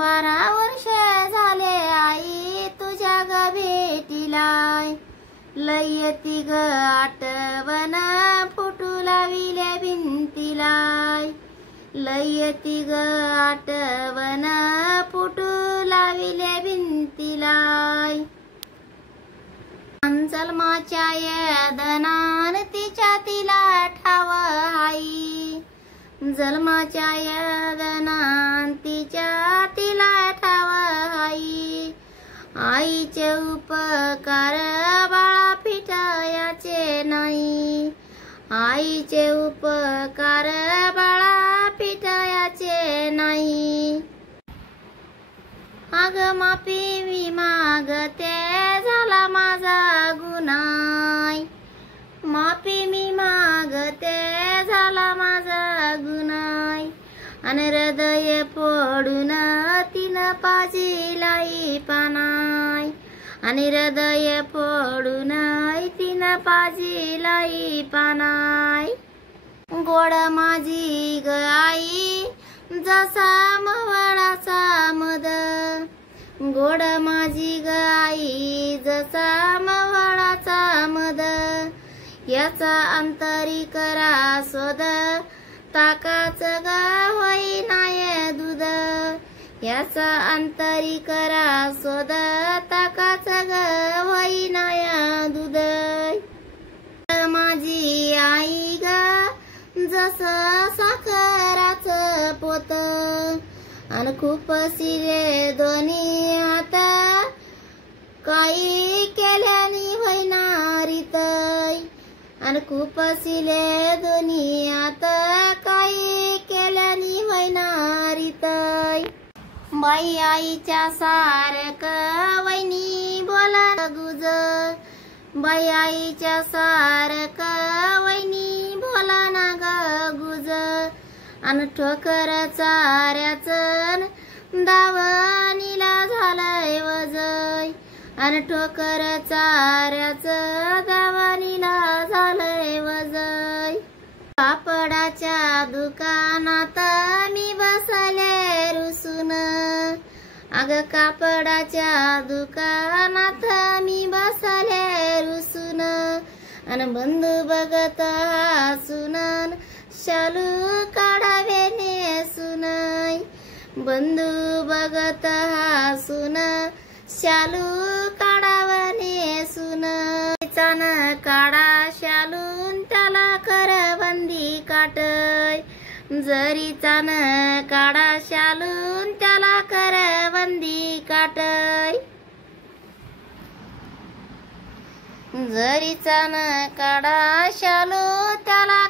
12 वर्ष झाले आई तुझ्या ग भेटीलाय, लय येती ग आठवण फुटू लाविल्या भिंतीलाय, लय येती ग आठवण फुटू लाविल्या भिंतीलाय. जन्माच्या यदनान तिच्या तिला ठाव आई, जन्माच्या यदनान तिच्या तिला ठाव आई. आईचे उपकार बाळा फिटायाचे नाही, आईचे उपकार बाळा फिटायाचे नाही. अग माफी मी मागते झाला माझा गुन्हाय, माफी मी मागते झाला माझा गुन्हाय. आणि हृदय फोडून तीन पाजीलाई पानाय, आणि हृदय फोडून तीन पाजीलाई पानाय. गोड माझी ग आई जसा मवाळाचा मध, गोड माझी ग आई जसा मवाळाचा मध. याचा अंतरी करा शोध ताकाच ग होईनाय दूध, याचा अंतरी करा शोध ताकाच ग होईनाय दूध. माझी आई ग जस साखराच पोत, अन खूप सिरे दोन्ही हात काही केल्यानी होईनारीत, अन खूप सिले दोन्ही हात काही केल्यानी होईनारीत. बाई आईच्या सारक वैनी बोला गुज, बाई आईच्या सारक वैनी बोला ना ग गुज. अन ठोकर चाऱ्याचं दावणीला झालंय वजय, अन ठोकर चाऱ्याचं दावणीला झालंय वजय. कापडाच्या दुकानात मी बसले रुसून, अग कापडाच्या दुकानात मी बसले रुसून. अन बंधू बघत हसून शालू काढावे नेसून, बंधू बघत हसून शालू काढावा नेसून. चान काढा शालून त्याला करबंदी काटय, जरी चान काढा शालून त्याला करबंदी काटय. जरी चान काढा शालू त्याला